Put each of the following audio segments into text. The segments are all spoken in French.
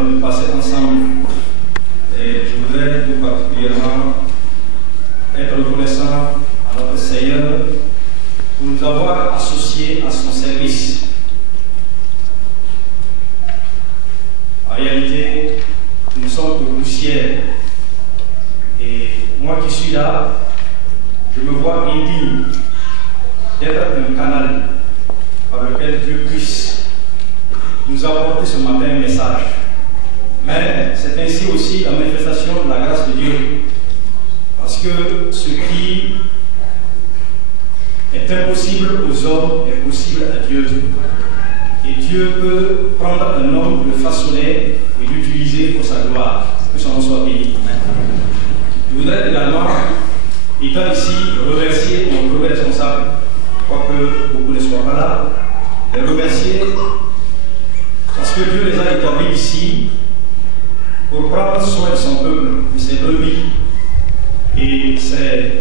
temps de passer ensemble. Et je voudrais tout particulièrement être reconnaissant à notre Seigneur pour nous avoir associés à son service. En réalité, nous sommes de poussière. Et moi qui suis là, je me vois indigne d'être un canal par lequel Dieu puisse nous apporter ce matin un message. Mais c'est ainsi aussi la manifestation de la grâce de Dieu. Parce que ce qui est impossible aux hommes est possible à Dieu. Et Dieu peut prendre un homme, le façonner et l'utiliser pour sa gloire. Que son nom soit béni. Je voudrais également, étant ici, remercier mon premier responsable, quoique beaucoup ne soient pas là, les remercier parce que Dieu les a établis ici pour prendre soin de son peuple, de ses brebis. Et c'est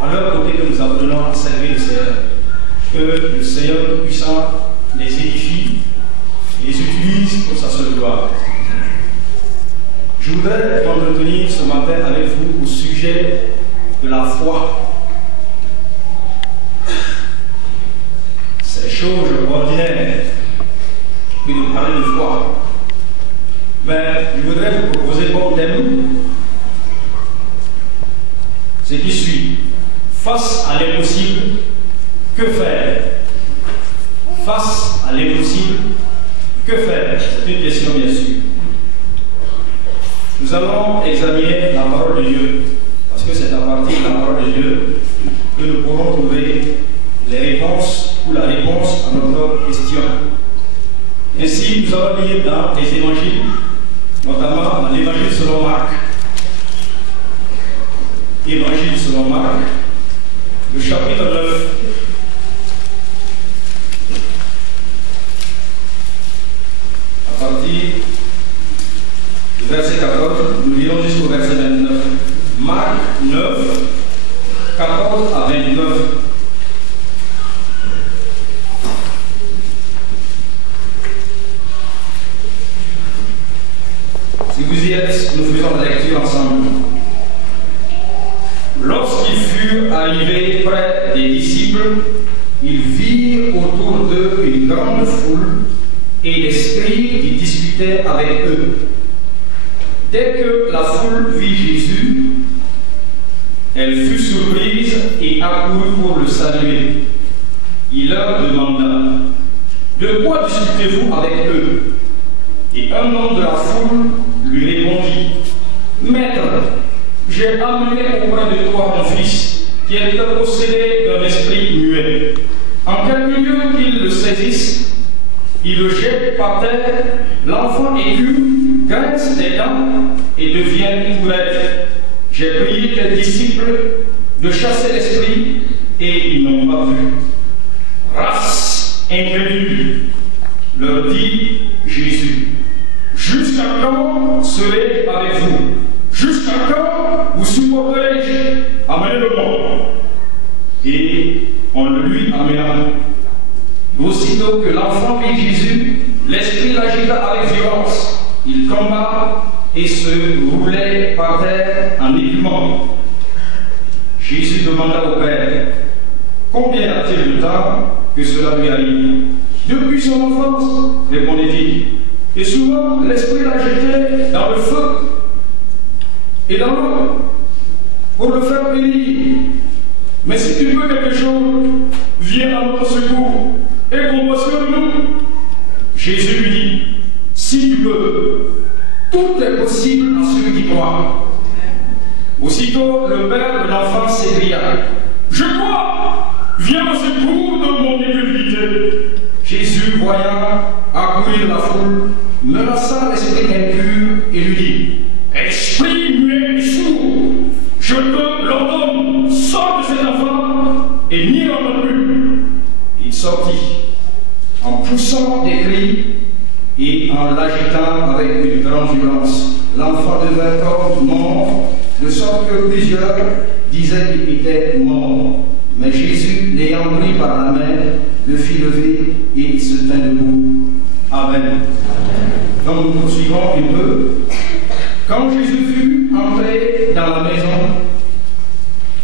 à leur côté que nous apprenons à servir le Seigneur. Que le Seigneur Tout-Puissant les édifie, les utilise pour sa seule gloire. Je voudrais m'entretenir ce matin avec vous au sujet de la foi. C'est chose ordinaire que de parler de foi. Mais je voudrais vous proposer comme thème ce qui suit. Face à l'impossible, que faire? Face à l'impossible, que faire? C'est une question bien sûr. Nous allons examiner la parole de Dieu, parce que c'est à partir de la parole de Dieu que nous pourrons trouver les réponses ou la réponse à notre question. Ainsi, nous allons lire dans les évangiles, notamment dans l'évangile selon Marc. Évangile selon Marc, le chapitre 9. À partir du verset 14, nous lirons jusqu'au verset 29. Marc 9, 14 à 29. Si vous y êtes, nous faisons la lecture ensemble. Lorsqu'ils furent arrivés près des disciples, ils virent autour d'eux une grande foule et des scribes qui discutaient avec eux. Dès que la foule vit Jésus, elle fut surprise et accourut pour le saluer. Il leur demanda: de quoi discutez-vous avec eux? Et un homme de la foule lui répondit: Maître, j'ai amené auprès de toi mon fils, qui est possédé d'un esprit muet. En quelque lieu qu'il le saisisse, il le jette par terre, l'enfant écume, grince des dents et devient tourette. J'ai prié tes disciples de chasser l'esprit et ils n'ont pas pu. Race incrédule, leur dit Jésus, jusqu'à quand serai-je avec vous? Jusqu'à quand vous supporterai-je? Amenez-le moi. Et on le lui amena. Aussitôt que l'enfant vit Jésus, l'esprit l'agita avec violence. Il tomba et se roulait par terre en écumant. Jésus demanda au Père: combien a-t-il de temps que cela lui arrive? Depuis son enfance, répondit-il. Et souvent, l'esprit l'a jeté dans le feu et dans l'eau pour le faire périr. Mais si tu veux quelque chose, viens à notre secours et compassionne-nous. Jésus lui dit: si tu peux, tout est possible à celui qui croit. Aussitôt, le père de l'enfant s'écria: je crois, viens au secours de mon incrédulité. Jésus, voyant accourir la foule, menaça l'esprit impur et lui dit: esprit muet et sourd, je te l'ordonne, sors de cet enfant et n'y rentre plus. Il sortit en poussant des cris et en l'agitant avec une grande violence. L'enfant devint comme mort, de sorte que plusieurs disaient qu'il était mort. Mais Jésus, l'ayant pris par la main, le fit lever et il se tint debout. Amen. Donc nous poursuivons un peu. Quand Jésus fut entré dans la maison,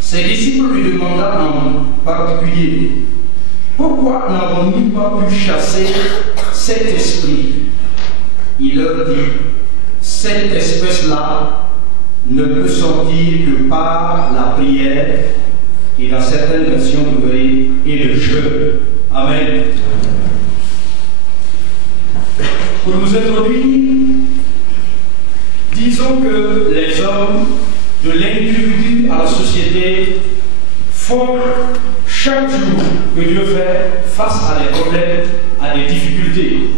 ses disciples lui demandèrent en particulier: pourquoi n'avons-nous pas pu chasser cet esprit? Il leur dit: cette espèce-là ne peut sortir que par la prière, et dans certaines versions vous verrez, et le jeûne. Amen. Pour nous introduire, disons que les hommes de l'individu à la société font chaque jour que Dieu fait face à des problèmes, à des difficultés.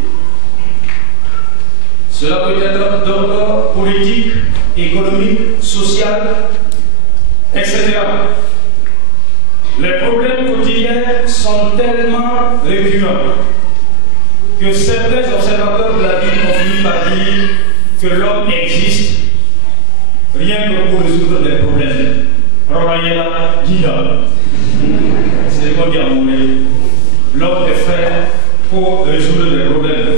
Cela peut être d'ordre politique, économique, social, etc. Les problèmes quotidiens sont tellement récurrents que certains observateurs de la vie ont fini par dire que l'homme existe rien que pour résoudre des problèmes. C'est ce qu'on dit en anglais. L'homme est fait pour résoudre des problèmes.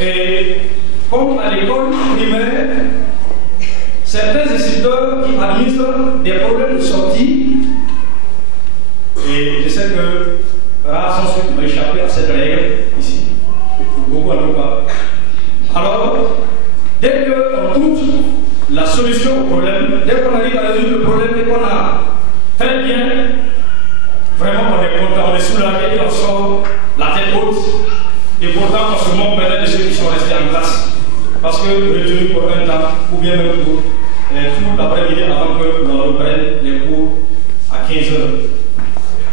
Et comme à l'école primaire, certains instituteurs qui administrent des problèmes de sortie, et je sais que rares sont ceux qui ont échappé à cette règle ici, beaucoup en tout cas. Alors, dès qu'on trouve la solution au problème, dès qu'on arrive à résoudre le problème, dès qu'on a très bien, vraiment on est content, on est soulagé et on sort la tête haute. Et pourtant, on se moque maintenant de ceux qui sont restés en classe. Parce que retenus pour un temps, ou bien même pour tout l'après-midi avant que l'on reprenne les cours à 15 heures.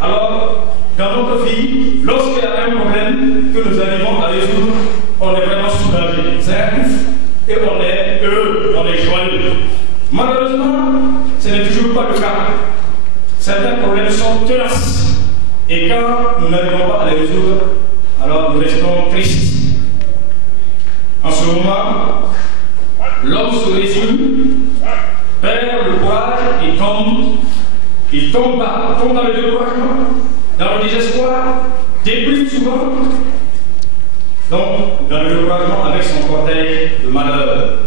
Alors, dans notre vie, lorsqu'il y a un problème que nous arrivons à résoudre, on est vraiment soulagé. C'est un ouf. Et on est heureux, on est joyeux. Malheureusement, ce n'est toujours pas le cas. Certains problèmes sont tenaces. Et quand nous n'arrivons pas à les résoudre, alors nous restons tristes. En ce moment, l'homme se résigne, perd le courage et tombe dans le découragement, dans le désespoir, déprise souvent, donc dans le découragement avec son cortège de malheur.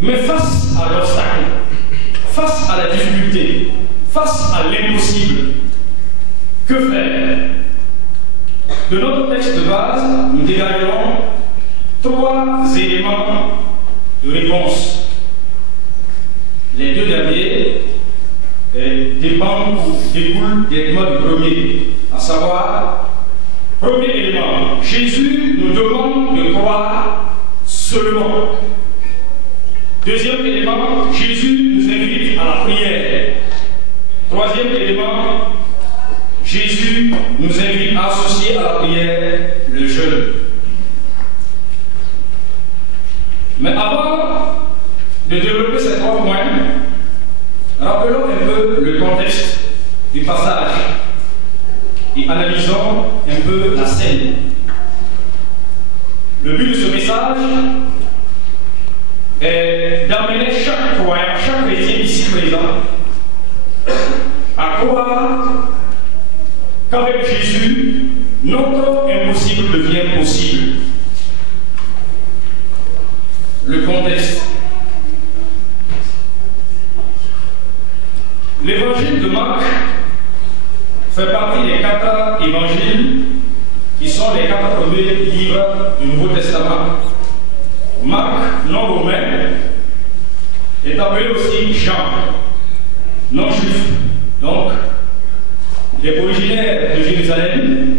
Mais face à l'obstacle, face à la difficulté, face à l'impossible, que faire? De notre texte de base, nous dégagerons 3 éléments de réponse. Les 2 derniers dépendent ou découlent directement du premier, à savoir, premier élément, Jésus nous demande de croire seulement. Deuxième élément, Jésus nous invite à la prière. Troisième élément, Jésus nous invite à associer à la prière le jeûne. Mais avant de développer ces 3 points, rappelons un peu le contexte du passage et analysons un peu la scène. Le but de ce message est d'amener chaque croyant, chaque chrétien ici présent à croire qu'avec Jésus, notre impossible devient possible. Le contexte. L'évangile de Marc fait partie des 4 évangiles qui sont les 4 premiers livres du Nouveau Testament. Marc, non romain, est appelé aussi Jean, non juif. Donc, il est originaire de Jérusalem.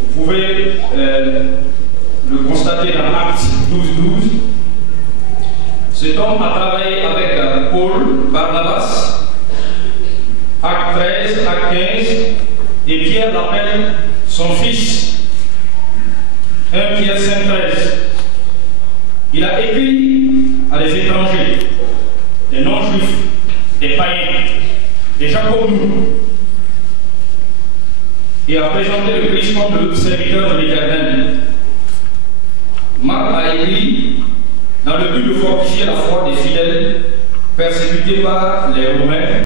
Vous pouvez le constater dans Actes 12:12. Cet homme a travaillé avec Paul, Barnabas. Acte 13, Acte 15, et Pierre l'appelle son fils. 1 Pierre 5:13. Il a écrit à des étrangers, des non-juifs, des païens, des gens comme nous, et a présenté le Christ comme le serviteur de l'Éternel. Marc a écrit dans le but de fortifier la foi des fidèles persécutés par les Romains.